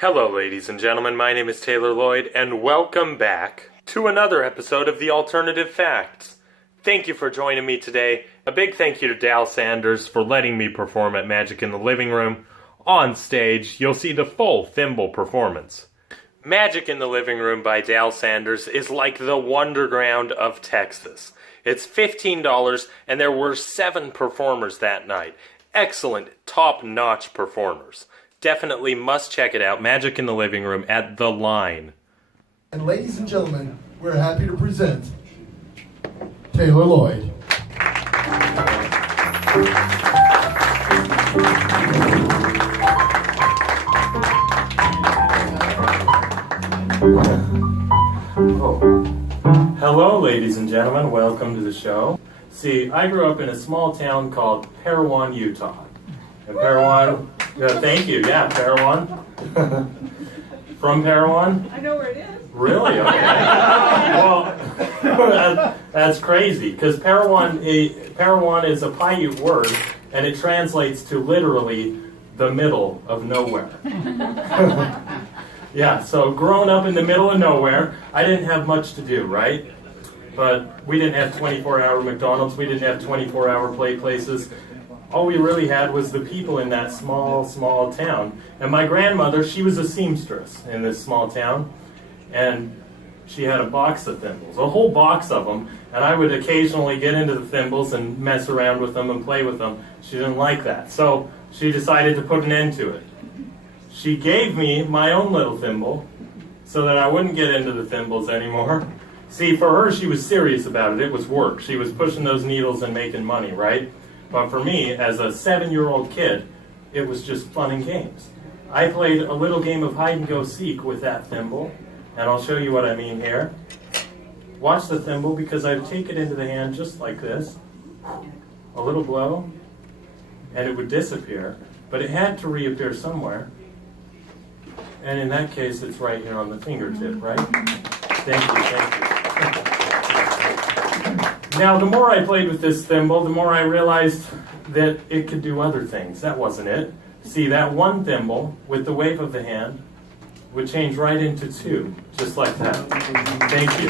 Hello ladies and gentlemen, my name is Taylor Lloyd, and welcome back to another episode of The Alternative Facts. Thank you for joining me today. A big thank you to Dal Sanders for letting me perform at Magic in the Living Room. On stage, you'll see the full Thimble performance. Magic in the Living Room by Dal Sanders is like the Wonderground of Texas. It's $15, and there were 7 performers that night. Excellent, top-notch performers. Definitely must check it out. Magic in the Living Room at The Line. And ladies and gentlemen, we're happy to present Taylor Lloyd. Hello, ladies and gentlemen. Welcome to the show. See, I grew up in a small town called Parowan, Utah. And Parowan, thank you, yeah, Parowan. From Parowan? I know where it is. Really? Okay. Well, that's crazy, because Parowan is a Paiute word, and it translates to literally the middle of nowhere. Yeah, so growing up in the middle of nowhere, I didn't have much to do, right? But we didn't have 24-hour McDonald's, we didn't have 24-hour play places. All we really had was the people in that small town. And my grandmother, she was a seamstress in this small town, and she had a box of thimbles, a whole box of them, and I would occasionally get into the thimbles and mess around with them and play with them. She didn't like that, so she decided to put an end to it. She gave me my own little thimble so that I wouldn't get into the thimbles anymore. See, for her, she was serious about it. It was work. She was pushing those needles and making money, right? But for me, as a 7-year-old kid, it was just fun and games. I played a little game of hide-and-go-seek with that thimble, and I'll show you what I mean here. Watch the thimble, because I would take it into the hand just like this, a little blow, and it would disappear, but it had to reappear somewhere. And in that case, it's right here on the fingertip, right? Thank you. Now, the more I played with this thimble, the more I realized that it could do other things. That wasn't it. See, that one thimble, with the wave of the hand, would change right into 2, just like that. Thank you.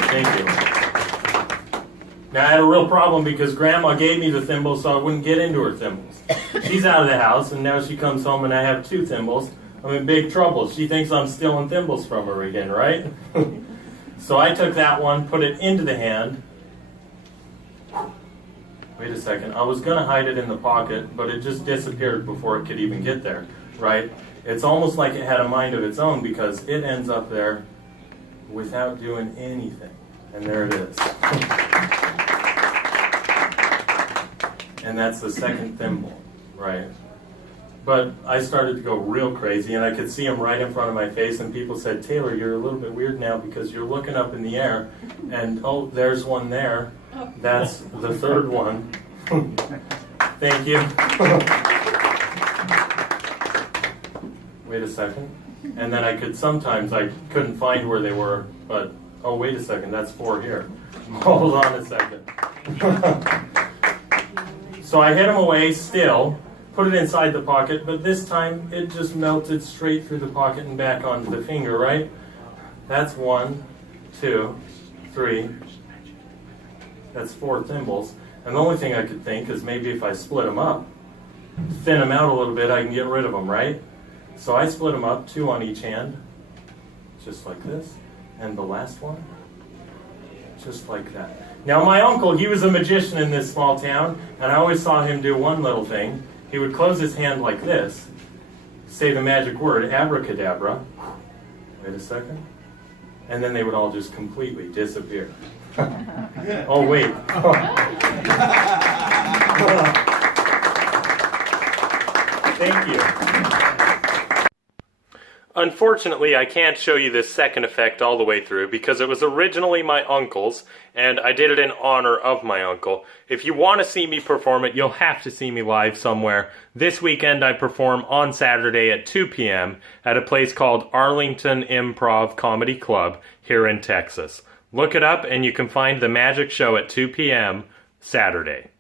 Now, I had a real problem because Grandma gave me the thimble so I wouldn't get into her thimbles. She's out of the house, and now she comes home and I have 2 thimbles. I'm in big trouble. She thinks I'm stealing thimbles from her again, right? So I took that one, put it into the hand. Wait a second, I was going to hide it in the pocket, but it just disappeared before it could even get there, right? It's almost like it had a mind of its own, because it ends up there without doing anything. And there it is. And that's the second thimble, right? But I started to go real crazy, and I could see them right in front of my face, and people said, Taylor, you're a little bit weird now because you're looking up in the air, and oh, there's one there. That's the third one. Thank you. Wait a second. And then I couldn't find where they were, but, oh, wait a second, that's 4 here. Hold on a second. So I hid them away still, put it inside the pocket, but this time it just melted straight through the pocket and back onto the finger, right? That's 1, 2, 3. That's 4 thimbles. And the only thing I could think is maybe if I split them up, thin them out a little bit, I can get rid of them, right? So I split them up, 2 on each hand, just like this. And the last one, just like that. Now my uncle, he was a magician in this small town, and I always saw him do one little thing. He would close his hand like this, say the magic word, abracadabra. Wait a second. And then they would all just completely disappear. Oh, wait. Thank you. Unfortunately, I can't show you this second effect all the way through because it was originally my uncle's, and I did it in honor of my uncle. If you want to see me perform it, you'll have to see me live somewhere. This weekend I perform on Saturday at 2 p.m. at a place called Arlington Improv Comedy Club here in Texas. Look it up and you can find the magic show at 2 p.m. Saturday.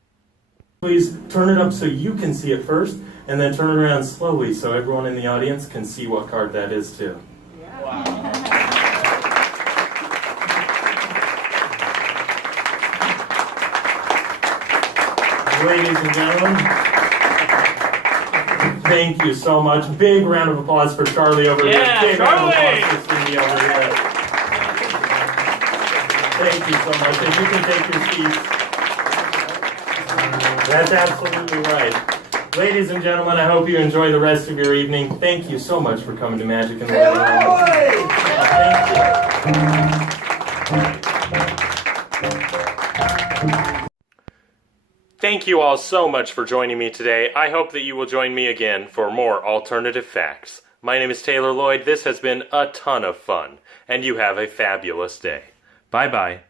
Please turn it up so you can see it first. and then turn it around slowly so everyone in the audience can see what card that is too. Ladies and gentlemen, thank you so much. Big round of applause for Charlie over here. Big Charlie! round of applause for Cindy over here. Thank you so much. If you can take your seats. That's absolutely right. Ladies and gentlemen, I hope you enjoy the rest of your evening. Thank you so much for coming to Magic in the Living Room. Thank you. Thank you all so much for joining me today. I hope that you will join me again for more alternative facts. My name is Taylor Lloyd. This has been a ton of fun, and you have a fabulous day. Bye-bye.